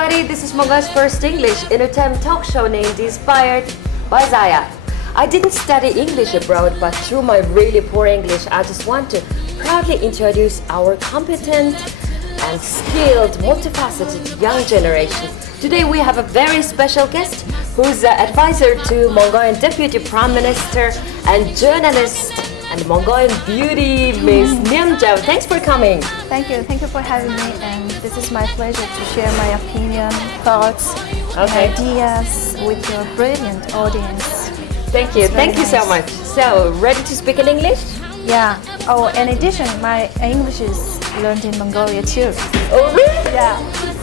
everybody, this is Mongol's first English entertainment talk show named Inspired by Zaya. I didn't study English abroad, but through my really poor English, I just want to proudly introduce our competent and skilled, multifaceted young generation. Today we have a very special guest who's an advisor to Mongolian Deputy Prime Minister and journalist and Mongolian beauty, Ms. Nyamjao. Thanks for coming. Thank you for having me, and this is my pleasure to share my opinion, thoughts, and ideas with your brilliant audience. Thank you so much. So, ready to speak in English? Yeah. Oh, in addition, my English is learned in Mongolia too. Oh, really? Yeah.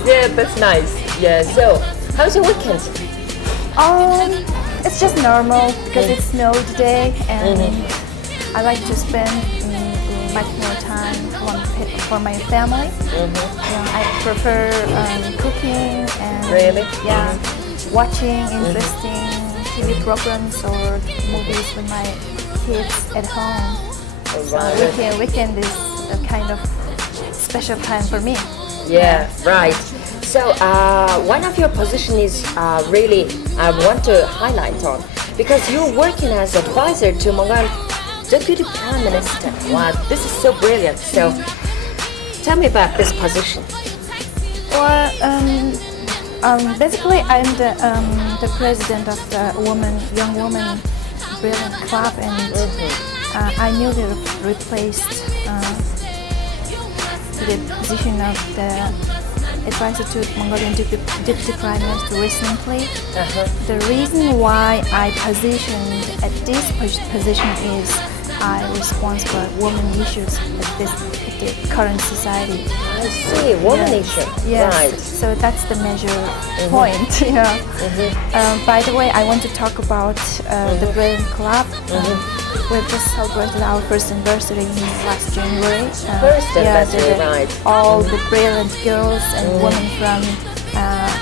Yeah, that's nice. Yeah. So, how's your weekend? It's just normal because it snowed today, and I like to spend much more time for my family. I prefer cooking and watching interesting TV programs or movies with my kids at home. So weekend is a kind of special time for me. Yeah, right. So one of your position is really I want to highlight on because you're working as advisor to Mongolian Deputy Prime Minister. Wow, this is so brilliant. So tell me about this position. Well, basically I'm the president of the Young Woman Brilliant Club, and I newly replaced the position of the advisor to Mongolian Deputy Prime Minister recently. The reason why I positioned at this position is I responsible for women issues at the current society. I see, women issue. Yes. Right. So that's the major point. By the way, I want to talk about the Brilliant Club. We've just celebrated our first anniversary last January. First anniversary, right. All the brilliant girls and women from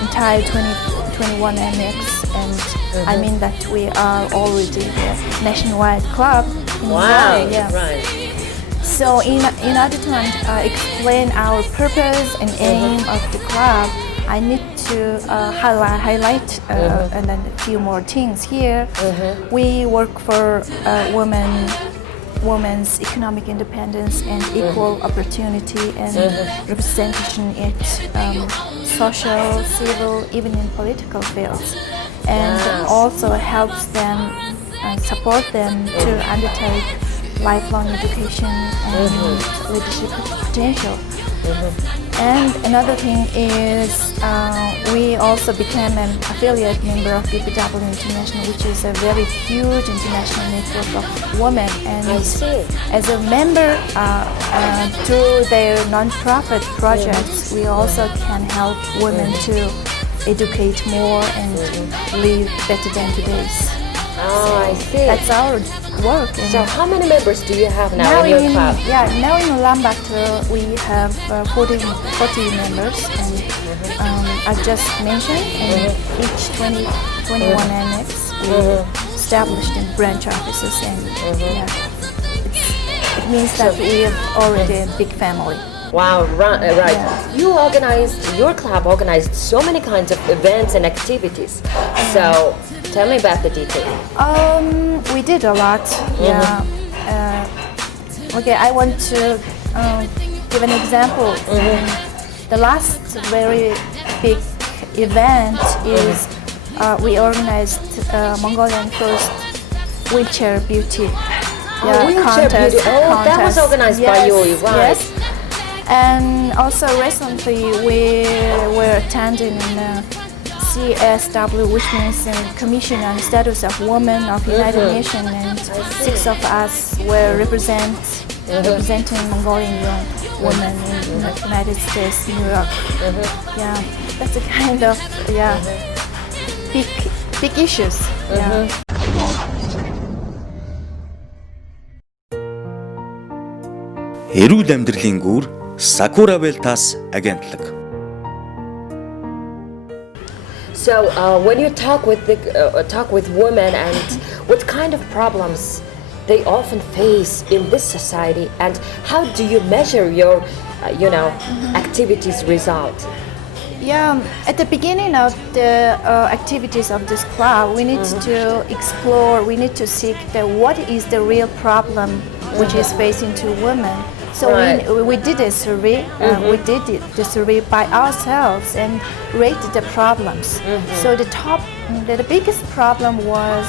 entire 2021 MX, and I mean that we are already a nationwide club. Wow, yeah. Right. So in order to explain our purpose and aim of the club, I need to highlight and then a few more things here. We work for women's economic independence and equal opportunity and representation in social, civil, even in political fields, and also helps them and support them to undertake lifelong education and leadership potential. And another thing is we also became an affiliate member of BPW International, which is a very huge international network of women. And as a member through their non-profit projects, we also can help women to educate more and live better than today's. Oh, I see. That's our work. So how many members do you have now in your club? Yeah, now in Ulaanbaatar we have 40 members, and I've just mentioned in each 21 annex we established in branch offices, and it means that we have already a big family. Wow, right. Yeah. Your club organized so many kinds of events and activities. So tell me about the detail. We did a lot. Okay, I want to give an example. The last very big event is we organized Mongolian first wheelchair beauty contest. That was organized by you, right? Yes. And also recently we were attending CSW, which means Commission on Status of Women of United Nations, and 6 of us were representing Mongolian young women in the United States, New York. Yeah, that's a kind of big issues. Эрүүл амьдралын гүр Sakura Wellness агентлаг. So when you talk with women, and what kind of problems they often face in this society, and how do you measure your activities result? Yeah, at the beginning of the activities of this club, we need to explore, we need to seek what is the real problem which is facing to women. So Right. we did a survey, we did the survey by ourselves and rated the problems. So the biggest problem was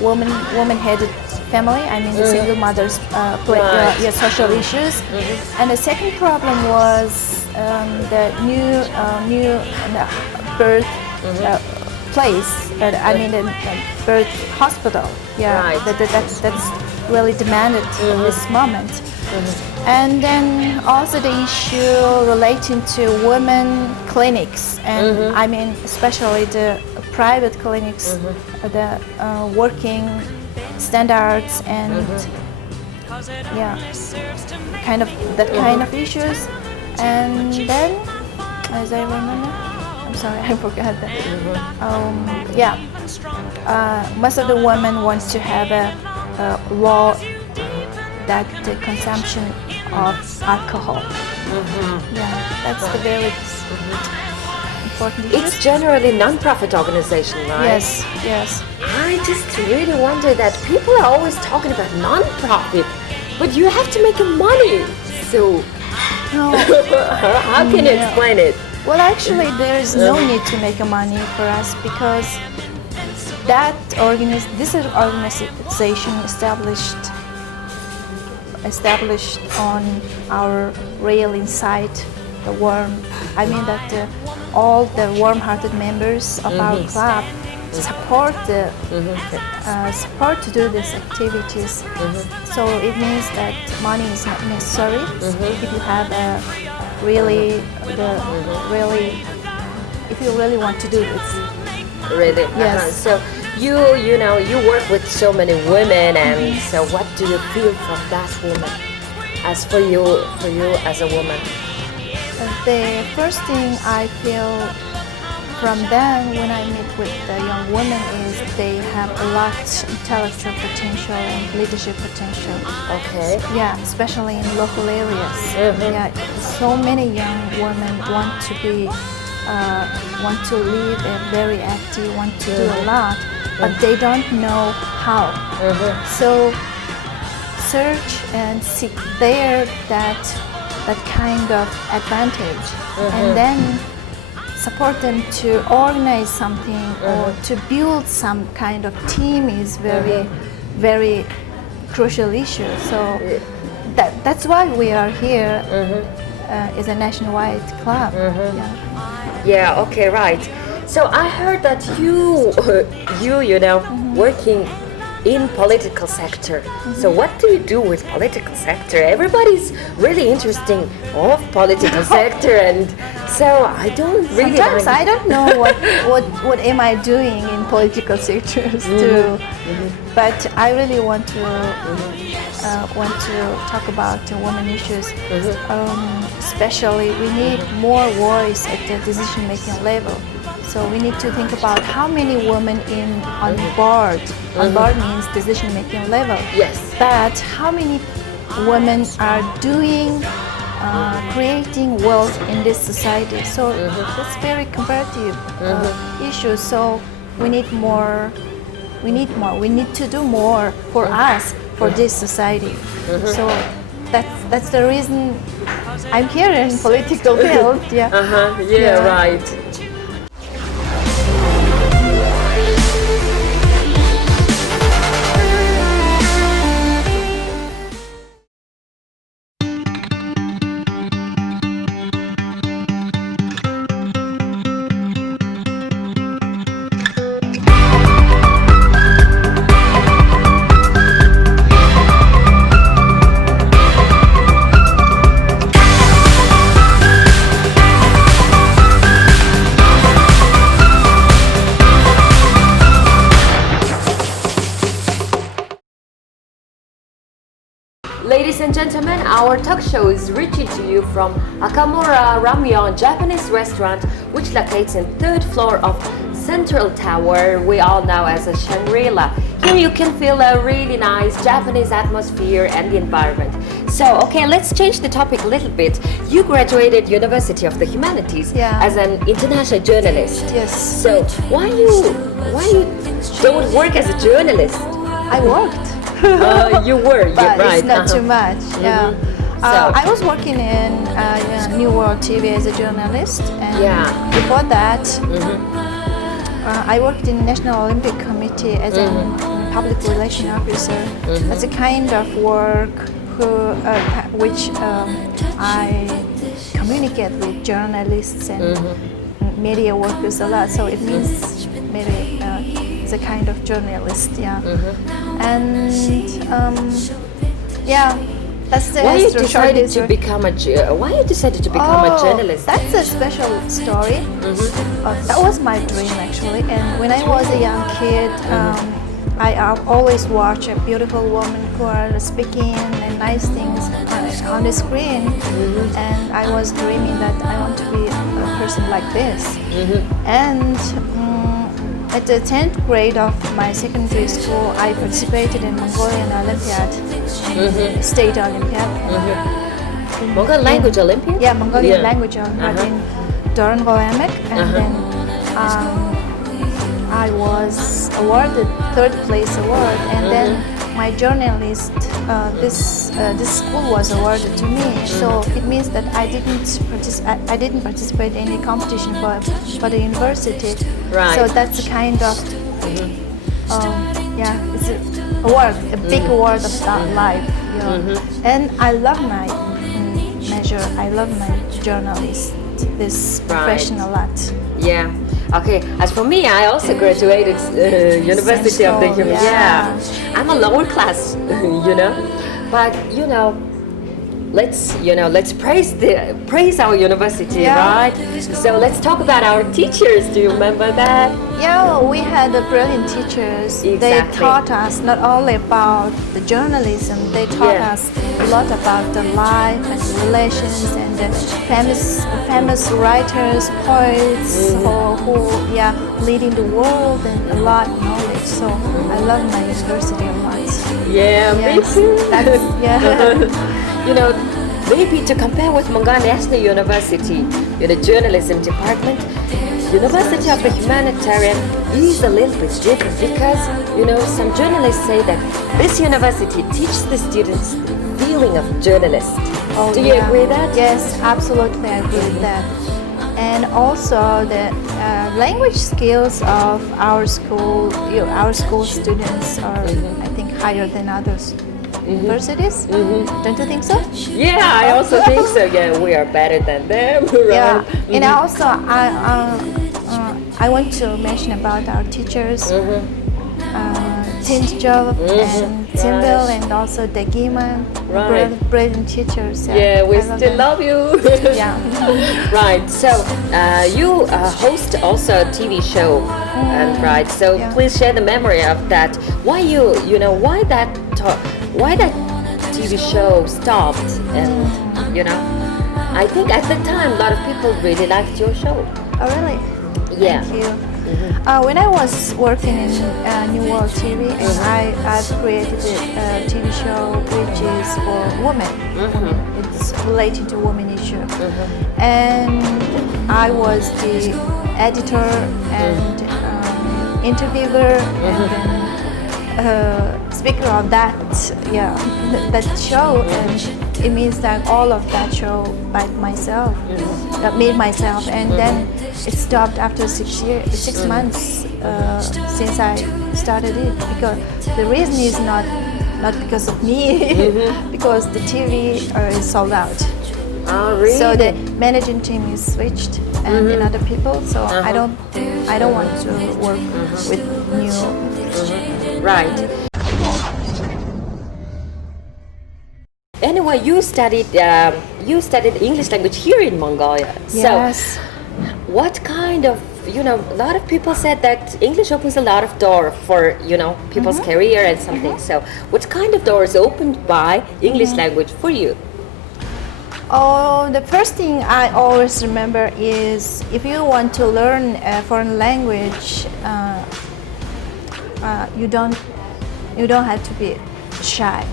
woman-headed family, I mean the single mothers, Right. social issues. And the second problem was the new birth place. I mean the birth hospital. Yeah, Right. that's really demanded in this moment. And then also the issue relating to women clinics, and I mean especially the private clinics, the working standards and yeah, kind of that kind of issues. And then, as I remember, I'm sorry, I forgot that. Most of the women want to have a law that the consumption of alcohol. Yeah, that's the very important issue. It's generally non-profit organization, right? Yes. I just really wonder that people are always talking about non-profit, but you have to make money. So No, how can you explain it? well, actually, there is no need to make money for us because this organization established on our real inside the warm. I mean that all the warm-hearted members of our club support support to do these activities. So it means that money is not necessary if you have if you really want to do this. Really? Yes. So you know you work with so many women, and so what do you feel from that woman? As for you as a woman. The first thing I feel from them when I meet with the young women is they have a lot intellectual potential and leadership potential. Okay. Yeah, especially in local areas. Yeah, so many young women want to lead and very active, want to do a lot, but they don't know how. So search and seek there that kind of advantage, and then support them to organize something or to build some kind of team is very crucial issue. So that's why we are here as a nationwide club. Yeah. Okay. Right. So I heard that you working in political sector. So what do you do with political sector? Everybody's really interesting of political sector, and so I don't really. Sometimes I don't know what am I doing in political sectors too, but I really want to talk about women issues. Especially, we need more voice at the decision-making level. So we need to think about how many women on board. On board means decision-making level. Yes. But how many women are doing, creating wealth in this society? So that's very comparative issue. So we need more. We need to do more for us, for this society. So that's the reason I'm here in political field. Yeah. Right. Ladies and gentlemen, our talk show is reaching to you from Akamura Ramyeon Japanese restaurant, which locates in 3rd floor of Central Tower, we all know as a Shangri-La. Here you can feel a really nice Japanese atmosphere and the environment. So, okay, let's change the topic a little bit. You graduated University of the Humanities Yeah. as an international journalist. Yes. So, why you don't work as a journalist? I worked, You were, but you're right. it's not uh-huh. too much. Yeah. So- I was working in New World TV as a journalist, and Yeah. before that, I worked in National Olympic Committee as a public relation officer. That's a kind of work which I communicate with journalists and media workers a lot. So it means maybe it's a kind of journalist, yeah. And yeah, that's the Why you short decided to story. become why you decided to become a journalist? That's a special story. That was my dream actually. And when I was a young kid, I always watch a beautiful woman who are speaking and nice things on the screen, and I was dreaming that I want to be a person like this. And at the 10th grade of my secondary school, I participated in Mongolian Olympiad, state Olympiad. Mongol language Olympiad? Yeah, Mongolian Yeah. language in Dorongolamek, and then I was awarded third place award, and then my journalist, this school was awarded to me. So it means that I didn't participate in any competition for the university. Right. So that's a kind of yeah, it's a award, a big award of that life. Yeah. And I love my measure. I love my journalist, this profession a lot. Yeah. Okay. As for me, I also graduated University of the school, Humanities. yeah. I'm a lower class, but let's praise our university, Yeah. right? So let's talk about our teachers. Do you remember that? Yeah, we had brilliant teachers. They Exactly. taught us not only about the journalism, they taught Yeah. us a lot about the life and relations and the famous writers, poets who leading the world, and a lot of knowledge. So I love my university a lot. Yeah, me Yes, too. that's, yeah. Maybe to compare with Mongol National University, journalism department, University of the Humanitarian is a little bit different because, some journalists say that this university teaches the students feeling of journalist. Oh, Do you yeah. agree with that? Yes, absolutely, I agree with that. And also the language skills of our school students are, I think, higher than others. Universities? Don't you think so? Yeah, I also think so. Yeah, we are better than them, right? Yeah. And also, I want to mention about our teachers, Tinjov and Timbel, and also Degima, Right. brilliant teachers. Yeah, we I love still them. love you. Yeah. Right. So you host also a TV show, and right. So Yeah. please share the memory of that. Why why that TV show stopped, and I think at the time a lot of people really liked your show. Oh, really? Yeah. Thank you. When I was working in New World TV, and I've created a TV show which is for women. It's related to women issue. And I was the editor and interviewer and then speaker of that show, and it means that all of that show by myself, made myself, and then it stopped after 6 months since I started it, because the reason is not because of me, because the TV is sold out. Oh, really? So the managing team is switched and other people. So I don't want to work with new. Right. Anyway, you studied English language here in Mongolia. Yes. So, what kind of a lot of people said that English opens a lot of doors for people's career and something. So, what kind of doors opened by English language for you? Oh, the first thing I always remember is if you want to learn a foreign language, you don't have to be shy.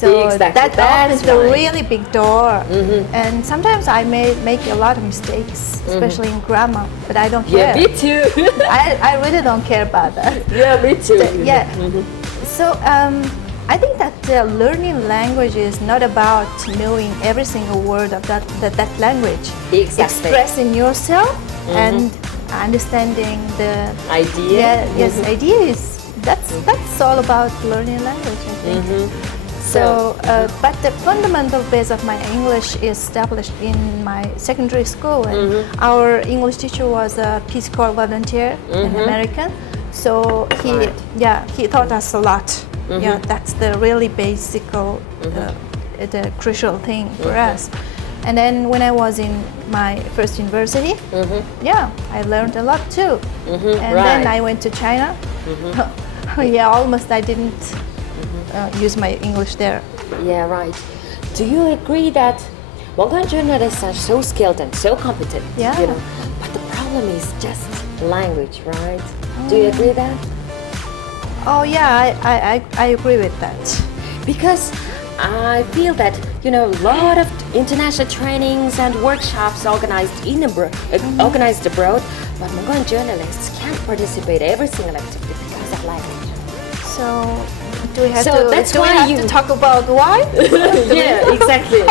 So Exactly, that that's opens a right. really big door. And sometimes I may make a lot of mistakes, especially in grammar, but I don't Yeah, care. me too. I really don't care about that. Yeah, me too. Yeah. So I think that learning language is not about knowing every single word of that language. Exactly. Expressing yourself and understanding the Idea. yes, idea is that's all about learning language, I think. So, but the fundamental base of my English is established in my secondary school, and our English teacher was a Peace Corps volunteer, an American. So he taught us a lot. Yeah, that's the really basic, the crucial thing for us. And then when I was in my first university, I learned a lot too. And then I went to China. Almost I didn't use my English there. Yeah, right. Do you agree that Mongolian journalists are so skilled and so competent? Yeah. You know, but the problem is just language, right? Do you agree that? Oh yeah, I agree with that. Because I feel that a lot of international trainings and workshops organized organized abroad, but Mongolian journalists can't participate every single activity because of language. So do we have So to that's do we why have you- to talk about why? Yeah, exactly.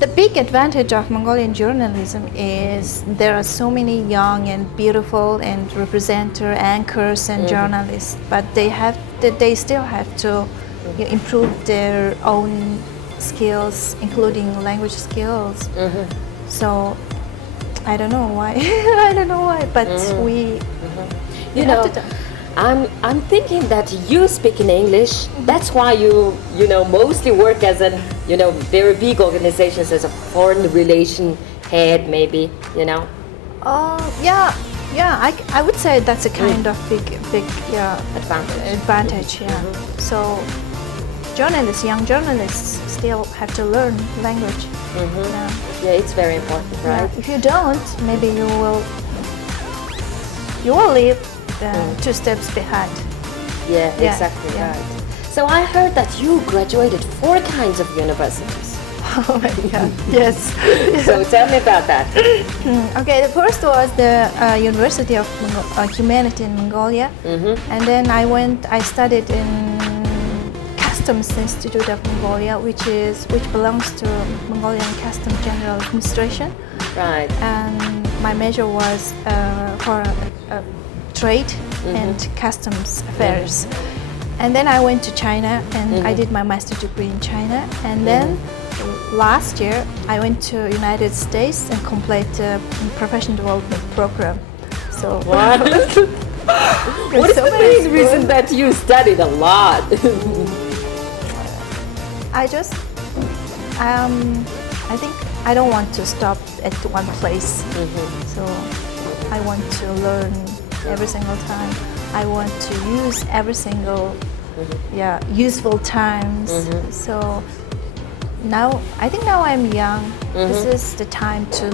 The big advantage of Mongolian journalism is there are so many young and beautiful and representer anchors and journalists, but they still have to improve their own skills, including language skills. So I don't know why. I don't know why, but we You have know, to I'm thinking that you speak in English. That's why you mostly work as very big organizations as a foreign relation head, maybe. I would say that's a kind of big Advantage. Yeah. So young journalists still have to learn language. Yeah. Yeah, it's very important, right? If you don't, maybe you will leave 2 steps behind. Yeah, Yeah, exactly yeah. right. So I heard that you graduated 4 kinds of universities. Oh my God! Yes. So tell me about that. Okay, the first was the University of Humanity in Mongolia, and then I studied in Customs Institute of Mongolia, which belongs to Mongolian Customs General Administration, Right. and my major was for trade and customs affairs. And then I went to China and I did my master's degree in China, and then last year I went to United States and completed a professional development program. So What? What is so the many main schools. reason that you studied a lot? I just I think I don't want to stop at one place. So I want to learn every single time. I want to use every single useful times. So now I think now I'm young. This is the time to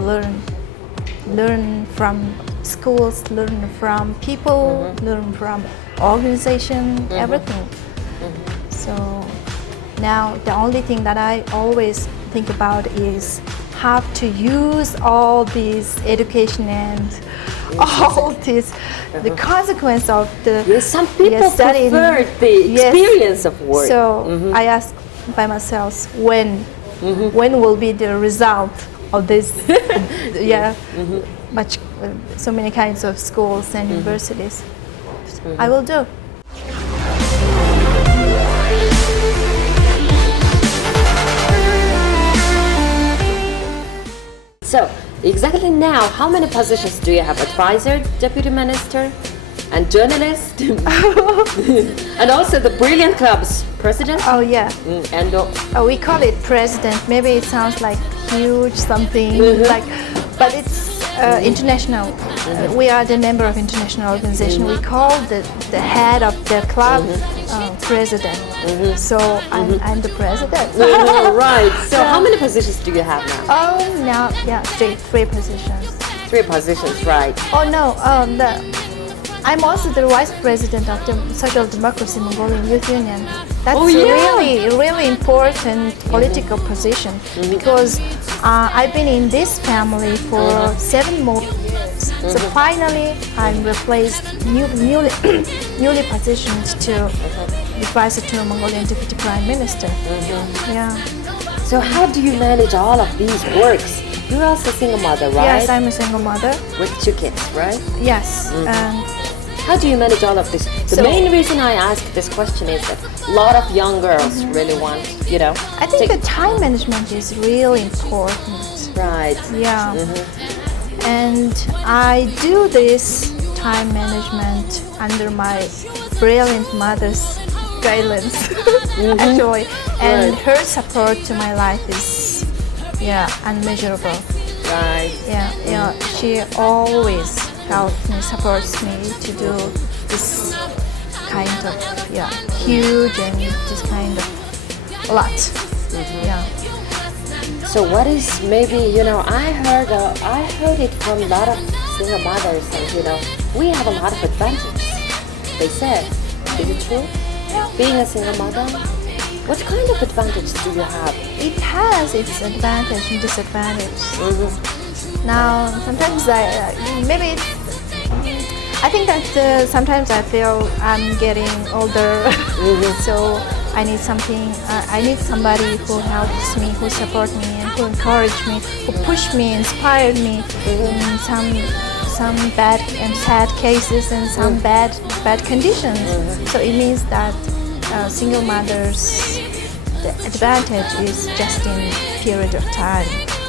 learn from schools, learn from people, learn from organization, everything. So now the only thing that I always think about is how to use all these education and all this, the consequence of the Yes, some people studying. prefer the experience of work. So I ask by myself when will be the result of this? So many kinds of schools and universities. I will do. So, exactly now, how many positions do you have? Advisor, deputy minister, and journalist? And also the Brilliant Club's president? Oh yeah. And We call it president. Maybe it sounds like huge something, but it's international. We are the member of international organization. We call the head of the club president. So I'm the president. right. So how many positions do you have now? Now, three positions. 3 positions, right? Oh no, I'm also the vice president of the Social Democracy Mongolian Youth Union. That's Oh, yeah. really important political position because I've been in this family for 7 more years. So finally, I'm replaced, newly positioned to advisor to Mongolian Deputy Prime Minister. Yeah. So how do you manage all of these works? You're also a single mother, right? Yes, I'm a single mother. With 2 kids, right? Yes. How do you manage all of this? The So- main reason I ask this question is that a lot of young girls really want, you know. I think to- the time management is really important. Right. Yeah. And I do this time management under my brilliant mother's guidance, actually. And Right. her support to my life is, unmeasurable. Right. Yeah. She always helps me, supports me to do this kind of, huge and this kind of lot. Yeah. So what is maybe, I heard it from a lot of single mothers, and we have a lot of advantages. They said, is it true? Being a single mother, what kind of advantage do you have? It has its advantage and disadvantage. Now, sometimes I think that sometimes I feel I'm getting older, so I need somebody who helps me, who supports me, and who encourages me, who push me, inspired me in some bad and sad cases and some bad conditions. So it means that single mothers, the advantage is just in period of time.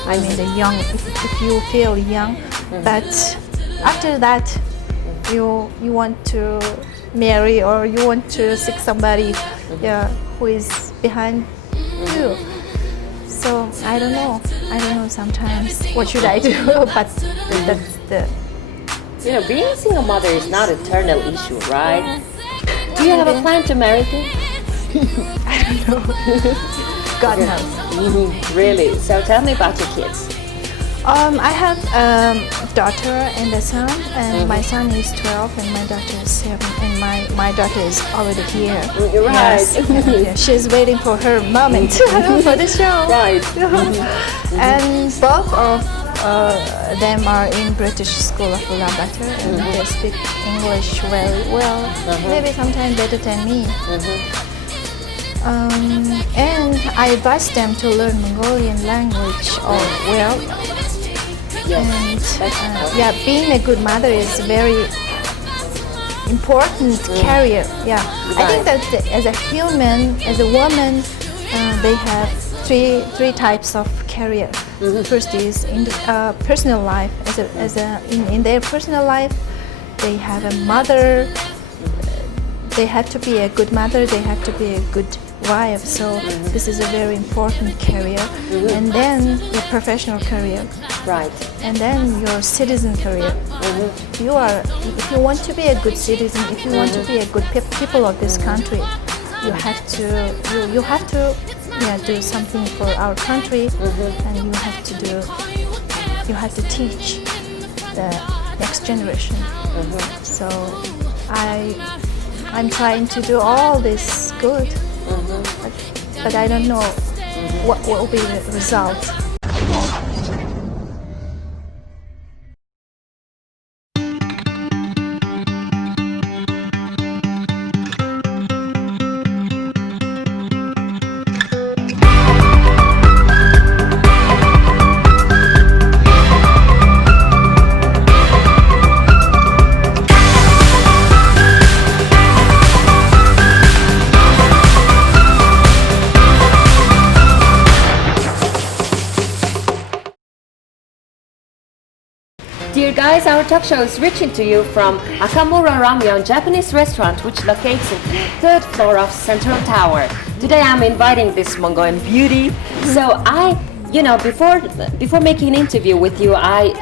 I mean, the young, if you feel young, but after that, you want to marry or you want to seek somebody who is behind you. So I don't know sometimes what should I do, but that's the Being a single mother is not an eternal issue, right? Do you have a plan to marry him? God knows. Really? So tell me about your kids. I have a daughter and a son, and my son is 12 and my daughter is 7, and my daughter is already here. You're right. Yes. She's waiting for her moment for the show. Right. And both of them are in British School of Ulaanbaatar, and they speak English very well, maybe sometimes better than me. And I advise them to learn Mongolian language well. Yes. And being a good mother is a very important career. I think that as a human, as a woman, they have three types of career. First is in personal life. In their personal life, they have a mother. They have to be a good mother. They have to be a good wife. So this is a very important career. And then your professional career. Right. And then your citizen career. If you want to be a good citizen, if you want to be a good people of this country, you have to do something for our country, and you have to teach the next generation. So I'm trying to do all this good, but I don't know what will be the result. Dear guys, our talk show is reaching to you from Akamura Ramyeon Japanese restaurant, which locates in 3rd floor of Central Tower. Today I'm inviting this Mongolian beauty. So before making an interview with you, I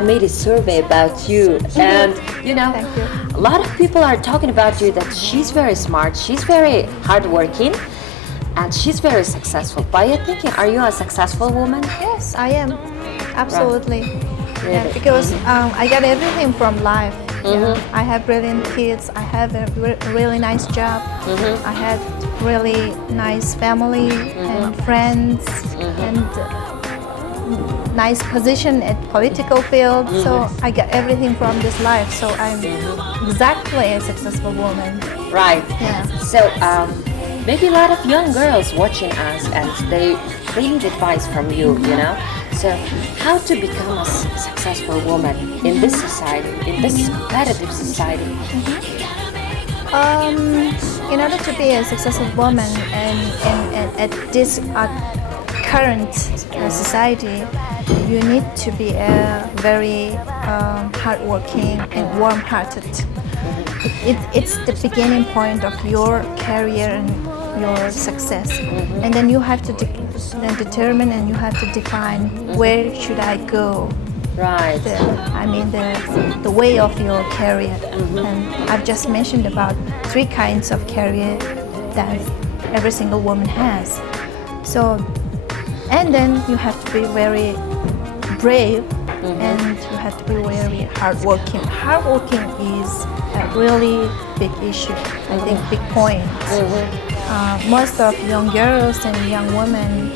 made a survey about you, and Thank you. a lot of people are talking about you that she's very smart, she's very hardworking, and she's very successful. But you're thinking, are you a successful woman? Yes, I am. Absolutely. Really? Because I got everything from life. I have brilliant kids. I have a really nice job. I had really nice family and friends and nice position at political field. So I get everything from this life. So I'm exactly a successful woman. Right. Yeah. So maybe a lot of young girls watching us and they need advice from you, you know. So how to become a successful woman in this society, in this competitive society? In order to be a successful woman and at this current society, you need to be a very hardworking and warm-hearted. It's the beginning point of your career and your success, and then you have to determine and you have to define where should I go. Right. The way of your career. And I've just mentioned about 3 kinds of career that every single woman has. So, and then you have to be very brave and you have to be very hardworking. Hardworking is a really big issue, I think, big point. Most of young girls and young women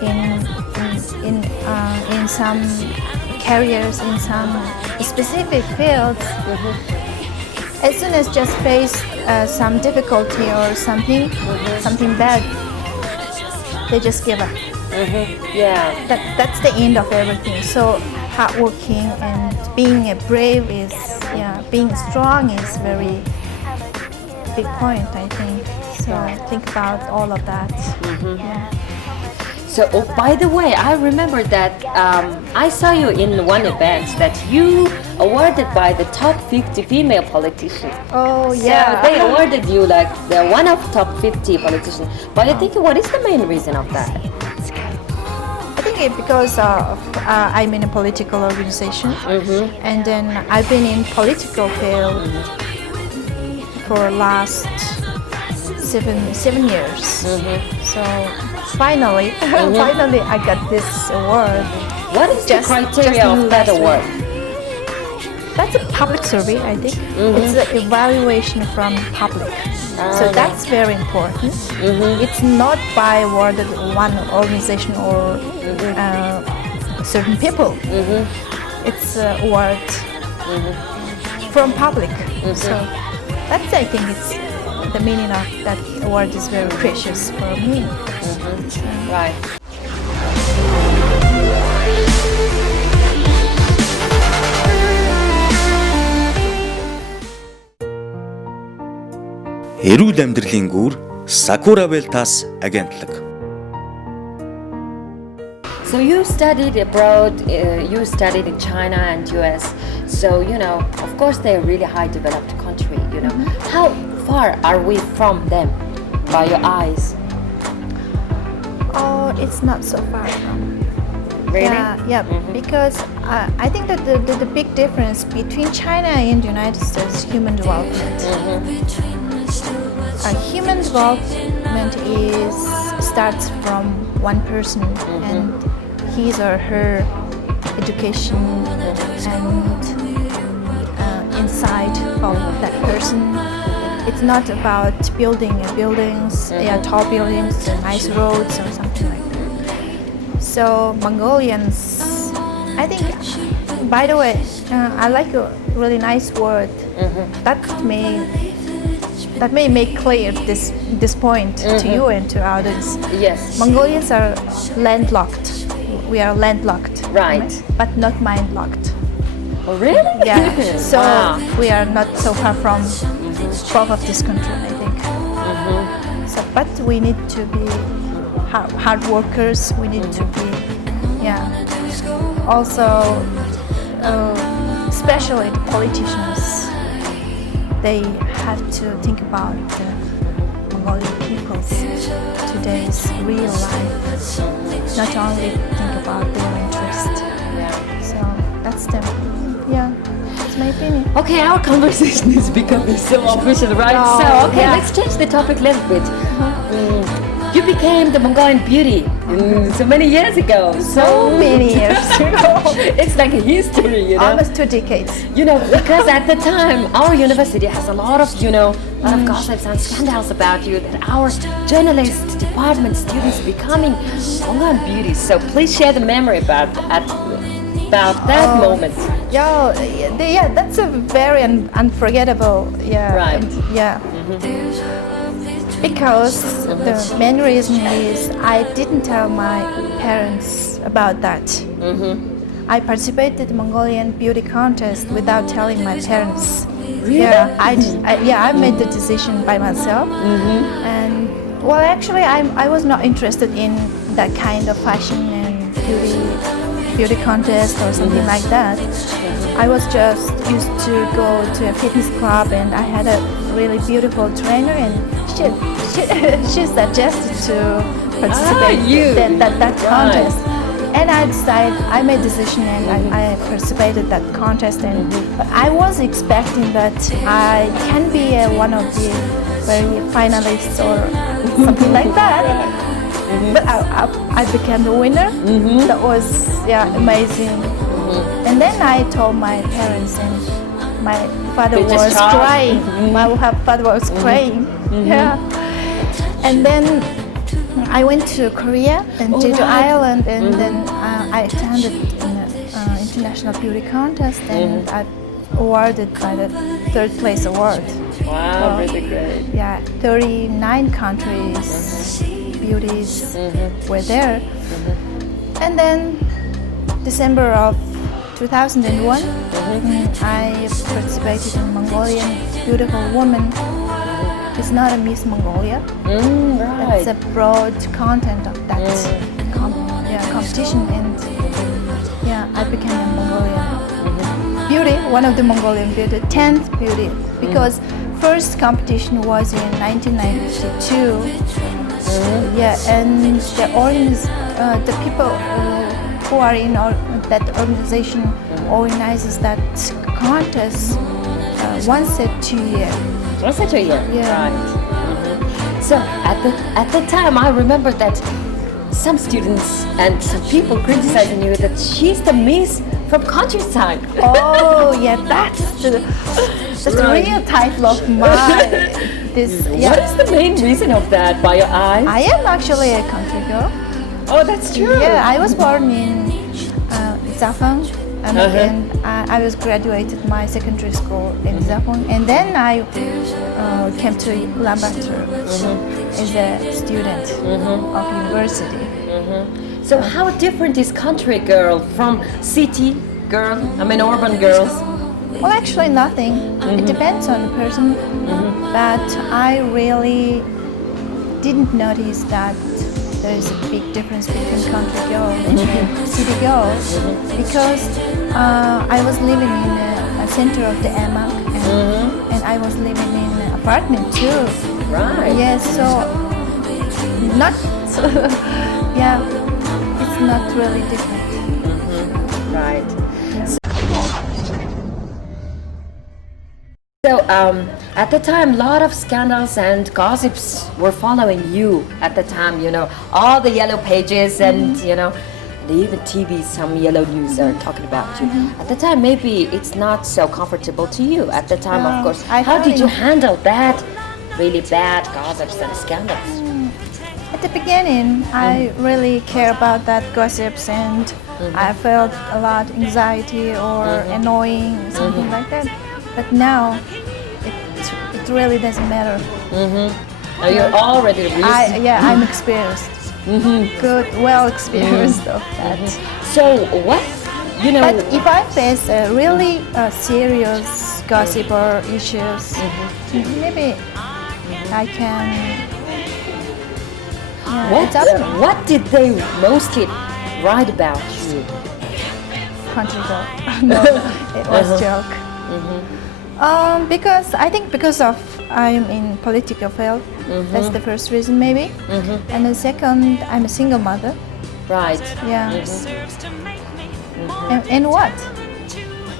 in some careers, in some specific fields, as soon as just face some difficulty or something bad, they just give up. Yeah. That's the end of everything. So hardworking and being brave is, being strong is very big point, I think. So think about all of that. Yeah. So, oh, by the way, I remember that I saw you in one event that you awarded by the top 50 female politicians. Oh, So yeah. they awarded you like the one of top 50 politicians. But I think what is the main reason of that? I think it because I'm in a political organization, and then I've been in political field for last seven years. So finally I got this award. What is the criteria of that award? That's a public survey, I think. It's an evaluation from public. So that's very important. It's not by awarded one organization or certain people. It's award from public. So that's, I think, it's the meaning of that award is very precious for me. Right. Эрүүл амьдралын гүр Sakura Wellness агентлаг. So you studied abroad, you studied in China and US. So, you know, of course they're really high developed country, you know. How far are we from them by your eyes? Oh, it's not so far from. Really? Yeah, because I think that the big difference between China and the United States is human development. Human development starts from one person and his or her education and inside of that person. It's not about building buildings, tall buildings, nice roads or something like that. So Mongolians, I think, by the way, I like a really nice word that may make clear this point to you and to others. Yes. Mongolians are landlocked. We are landlocked, Right. but not mind-locked. Oh, really? Yeah. So Wow. we are not so far from both of this country, I think. So, but we need to be hard workers. We need to be, also, especially the politicians. They have to think about the Mongolian people's today's real life, not only think about their interest. Yeah. So that's them. That's my opinion. Okay, our conversation is becoming so official, right? Oh, So, okay, yeah. let's change the topic a little bit. you became the Mongolian beauty so many years ago. So many years ago. It's like a history, you know. Almost 2 decades. You know, because at the time, our university has a lot of, you know, lot of gossips and scandals about you. That our journalist department students becoming Mongolian beauties. So please share the memory about that moment. Yeah, that's a very unforgettable. Yeah. Right. Yeah. Because the main reason is I didn't tell my parents about that. I participated in Mongolian beauty contest without telling my parents. Really? I made the decision by myself. And well, actually, I was not interested in that kind of fashion and beauty contest or something like that. I was just used to go to a fitness club, and I had a really beautiful trainer, and she suggested to participate in that contest. And I made decision, and I participated that contest, and I was expecting that I can be one of the very finalists or something like that. But I became the winner. That was amazing. And then I told my parents, and my father was crying. My father was crying. Yeah. And then I went to Korea and Jeju Island, and then I attended an international beauty contest, and I awarded by the 3rd place award. Wow, really great. Yeah, 39 countries beauties were there. And then December of 2001, I participated in Mongolian Beautiful Woman. It's not a Miss Mongolia. Right. It's a broad content of that competition, and I became a Mongolian beauty, one of the Mongolian beauty, 10th beauty, because first competition was in 1992. And the people who are in that organization organizes that contest once a 2 year. Once a 2 year. Yeah. Right. So at the time, I remember that some students and some people criticizing you that she's the Miss from countryside. Oh yeah, that's the real title of my What is the main reason of that, by your eyes? I am actually a country girl. Oh, that's true. Yeah, I was born in Zafang, and I was graduated my secondary school in Zafang, and then I came to Ulaanbaatar as a student of university. So how different is country girl from city girl? I mean, urban girls. Well, actually nothing. It depends on the person. But I really didn't notice that there is a big difference between country girl and city girl, because I was living in a center of the Amak, and I was living in an apartment too. Right. Yes, so not it's not really different. Right. So at the time, a lot of scandals and gossips were following you at the time, you know, all the yellow pages and, you know, even TV, some yellow news are talking about you. At the time, maybe it's not so comfortable to you at the time, of course. How did you handle that really bad gossips and scandals? At the beginning, I really care about that gossips, and I felt a lot anxiety or annoying, something like that. But now, it really doesn't matter. Now you're already used. I'm experienced. Good, well experienced of that. So what, you know? But if I face a really serious gossip or issues, maybe I can. What did they mostly write about you? Country girl. No, it was joke. Because of I'm in political field. That's the first reason maybe. And the second, I'm a single mother. Right. Yeah. And what?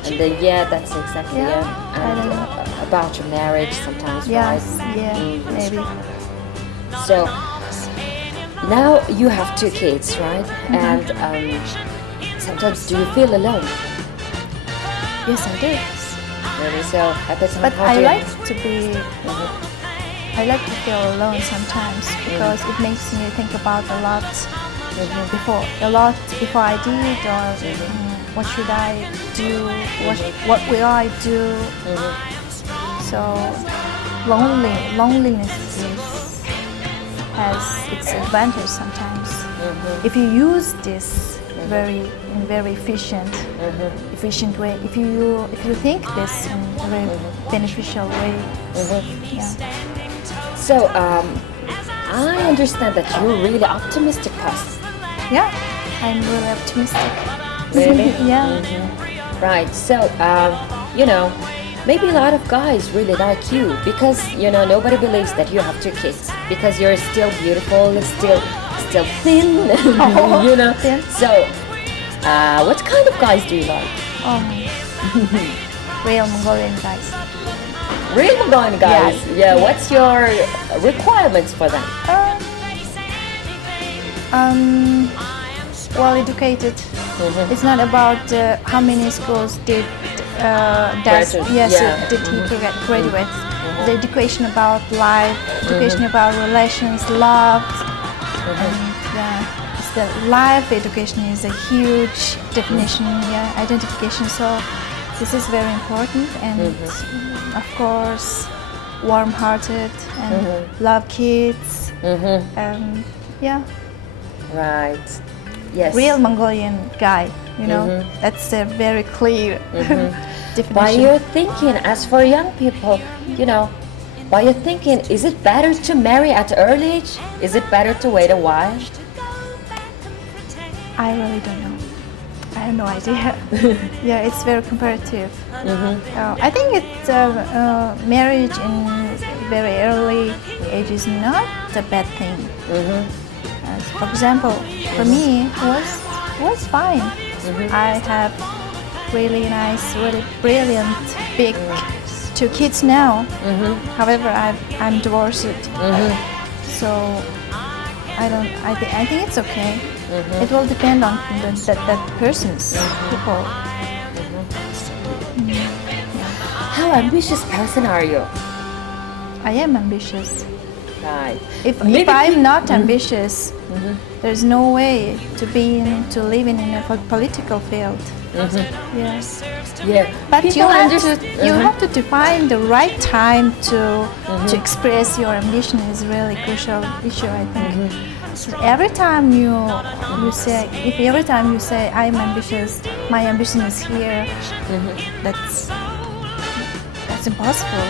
And then that's exactly I And don't know. about your marriage sometimes, Yes. right? Yeah. Maybe. So now you have 2 kids, right? And sometimes do you feel alone? Yes, I do. Really? So at the time, But how I do you- like to be. I like to feel alone sometimes because it makes me think about a lot before I did, or what should I do, what will I do. So loneliness has its advantage sometimes. If you use this in very efficient way, if you think this in a very beneficial way, yeah. So I understand that you're a really optimistic person. Yeah, I'm really optimistic. Really? Yeah. Right. So maybe a lot of guys really like you because nobody believes that you have 2 kids because you're still beautiful, still thin. Thin. So what kind of guys do you like? Real Mongolian guys. Real Mongolian guys. Yes. Yeah. What's your requirements for them? Well educated. It's not about how many schools did Graduate. did he graduate. The education about life, education about relations, love, and it's the life education is a huge definition, identification. So this is very important, and of course, warm-hearted and love kids. Right. Yes. Real Mongolian guy, that's a very clear definition. By your thinking, as for young people, by your thinking, is it better to marry at early age? Is it better to wait a while? I really don't know. I have no idea. Yeah, it's very comparative. I think it's marriage in very early age is not a bad thing. For example, for me, was fine. I have really nice, really brilliant, big 2 kids now. However, I'm divorced, so I think it's okay. It will depend on that person's people. How ambitious person are you? I am ambitious. Right. If Maybe- I'm not ambitious, there's no way to live in a political field. Yes. Yeah. But People you have underst- to have to define the right time to express your ambition is really crucial issue, I think. So every time you say I'm ambitious, my ambition is here, that's impossible.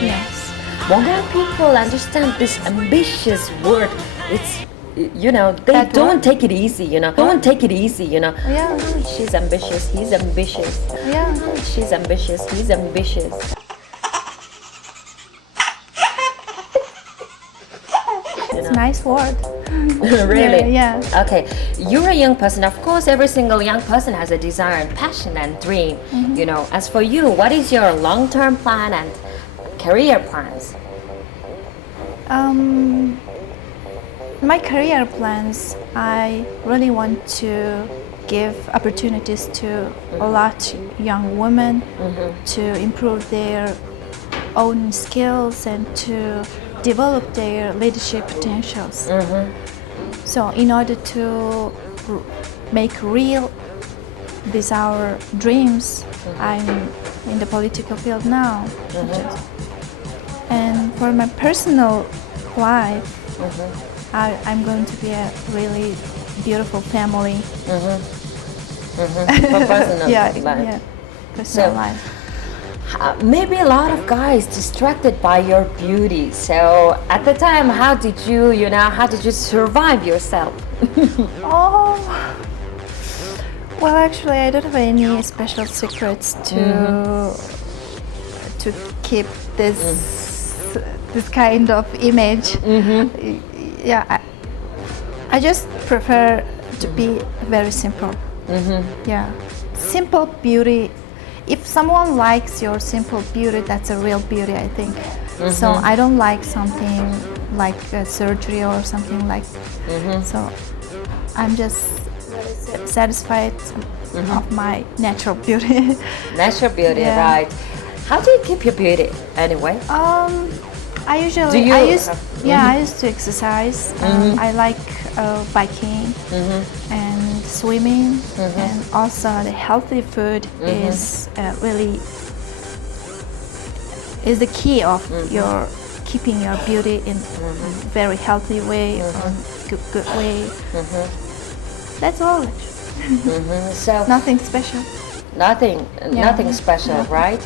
Yes. Mongolian people understand this ambitious word. It's they That don't word? take it easy. Don't take it easy. Yeah. Oh, she's ambitious. He's ambitious. Yeah. Oh, she's ambitious. He's ambitious. It's a nice word. Really? Yeah. Okay. You're a young person. Of course, every single young person has a desire and passion and dream. As for you, what is your long-term plan and career plans? My career plans, I really want to give opportunities to a lot young women to improve their own skills and to develop their leadership potentials. So in order to make real these our dreams, I'm in the political field now. And for my personal life, I'm going to be a really beautiful family. For personal life. Personal So- life. Maybe a lot of guys distracted by your beauty. So at the time, how did you survive yourself? Oh, well, actually, I don't have any special secrets to keep this kind of image. Yeah, I just prefer to be very simple. Yeah, simple beauty. If someone likes your simple beauty, that's a real beauty, I think. So I don't like something like surgery or something like. So I'm just satisfied of my natural beauty. Natural beauty, Yeah. right? How do you keep your beauty anyway? I usually Do you I used have- I used to exercise. I like biking and swimming, and also the healthy food is really is the key of your keeping your beauty in very healthy way or good way. That's all. So Nothing special. nothing special, right?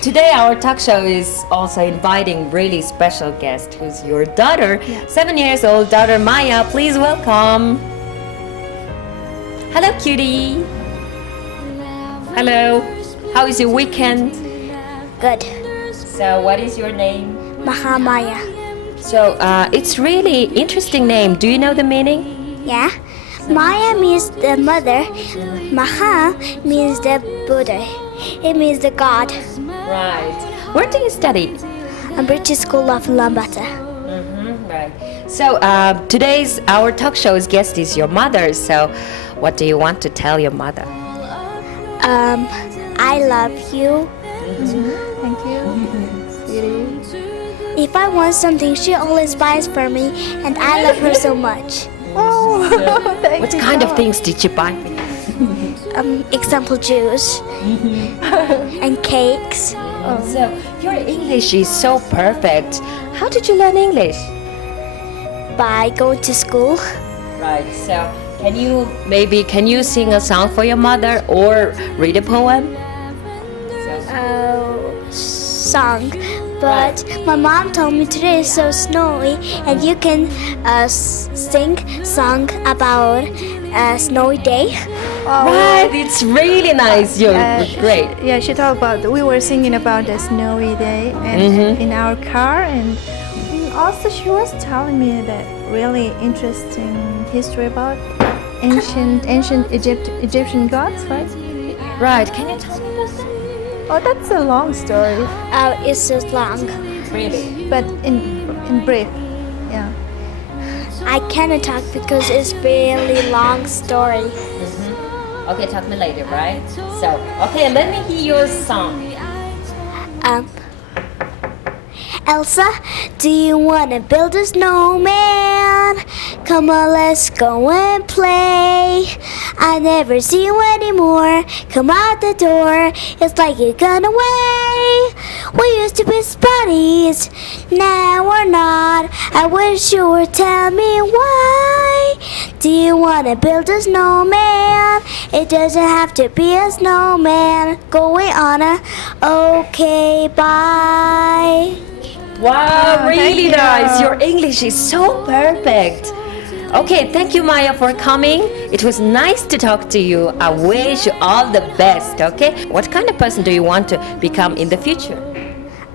Today our talk show is also inviting really special guest who's your daughter, 7 years old daughter Maya. Please welcome. Hello cutie. Hello. How is your weekend? Good. So what is your name? Mahamaya. So it's really interesting name. Do you know the meaning? Yeah. Maya means the mother. Maha means the Buddha. It means the God. Right. Where do you study? British School of Lambata. Right. So today's our talk show's guest is your mother. So what do you want to tell your mother? I love you. Thank you, sweetie. If I want something, she always buys for me, and I love her so much. Oh, thank What you kind so of things did you buy? Example juice and cakes. So your English is so perfect. How did you learn English? By going to school. Right. So can you sing a song for your mother or read a poem? Song. But my mom told me today is so snowy, and you can sing song about a snowy day. Right. It's really nice. You're great. Yeah, she talked about. We were singing about the snowy day and in our car, and also she was telling me that really interesting history about ancient Egyptian gods, right? Right. Can you tell me about that? Oh, that's a long story, It's so long. Really? but in brief, yeah. I cannot talk because it's really long story. Okay, talk me later, right? So, okay, let me hear your song. Elsa, do you wanna build a snowman? Come on, let's go and play. I never see you anymore. Come out the door, it's like you're gone away. We used to be buddies, now we're not. I wish you would tell me why. Do you wanna build a snowman? It doesn't have to be a snowman. Going on a okay, bye. Wow, really thank you. nice. Your English is so perfect. Okay, thank you, Maya, for coming. It was nice to talk to you. I wish you all the best, okay? What kind of person do you want to become in the future?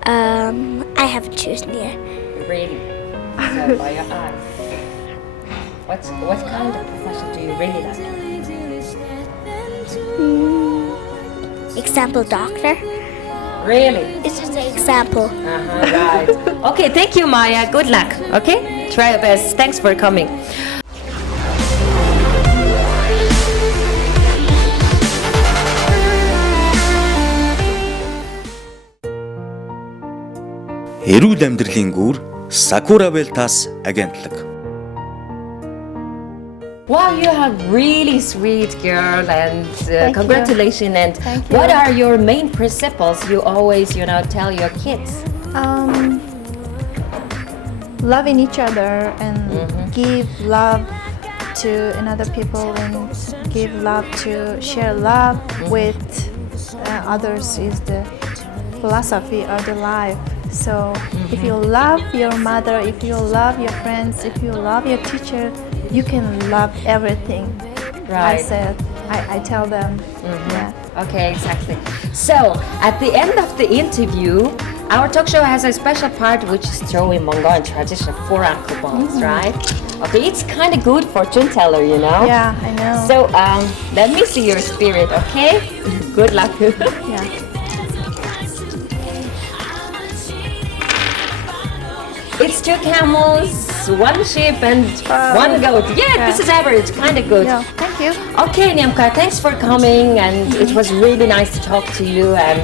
I haven't chosen yet. Really? So by your eyes. What kind of profession do you really like? Example, doctor. Really? It's just an example. Right. Okay, thank you, Maya. Good luck, okay? Try your best. Thanks for coming. Эрүүл амьдралын гүр Sakura Veltas агентлаг. Wow, you are really sweet girl, and you. congratulations. And Thank you. what are your main principles you always, tell your kids? Loving each other and give love to another people and give love to share love with others is the philosophy of the life. So if you love your mother, if you love your friends, if you love your teacher, you can love everything. Right. I tell them. Yeah. Okay, exactly. So, at the end of the interview, our talk show has a special part which is throwing Mongolian tradition for Uncle Bones, right? Okay, it's kind of good fortune teller, you know? Yeah, I know. So, let me see your spirit, okay? Good luck. Yeah. It's 2 camels, 1 sheep, and 1 goat. Yeah, this is average, kind of good. Yeah, thank you. Okay, Nyamka, thanks for coming, and it was really nice to talk to you, and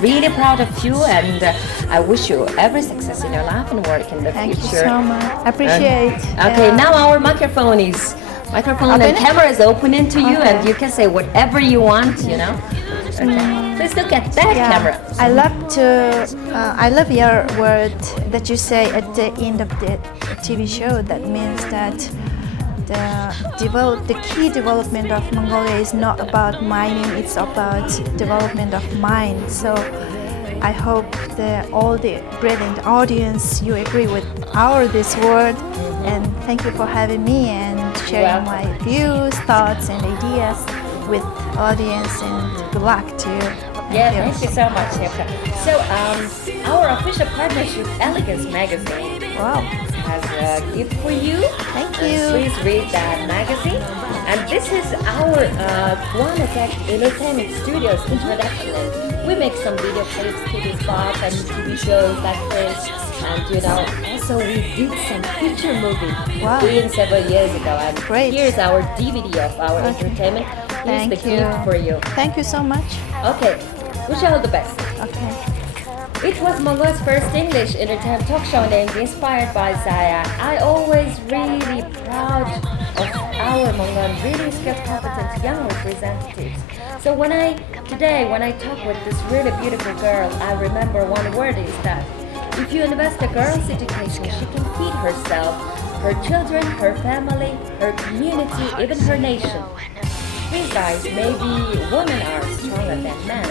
really proud of you, and I wish you every success in your life and work in the Thank future. you so much. I appreciate. Okay, now our microphone and Open? camera is opening to you, Okay. and you can say whatever you want, you know. Okay. Please look at that camera. I love your word that you say at the end of the TV show. That means that the key development of Mongolia is not about mining; it's about development of mind. So I hope that all the brilliant audience you agree with this word. And thank you for having me and sharing my views, thoughts, and ideas with audience. And good luck to you. Yeah, thank you so much, Nyamka. So, our official partnership, Elegance Magazine, Wow. has a gift for you. Thank you. Please read that magazine. And this is our Guanatech Entertainment Studios introduction. We make some video clips, TV spots, and TV shows like this. And also we did some feature movie Wow. several years ago. And Great. here's our DVD of our entertainment. Here's Thank the you. gift for you. Thank you so much. Okay, wish you all the best. Okay. It was Mongolia's first English entertainment talk show named Inspired by Zaya. I always really proud of our Mongolian really skilled, competent young representatives. So when I talk with this really beautiful girl, I remember one word is that if you invest a girl's education, she can feed herself, her children, her family, her community, even her nation. Please guys, maybe women are stronger than men,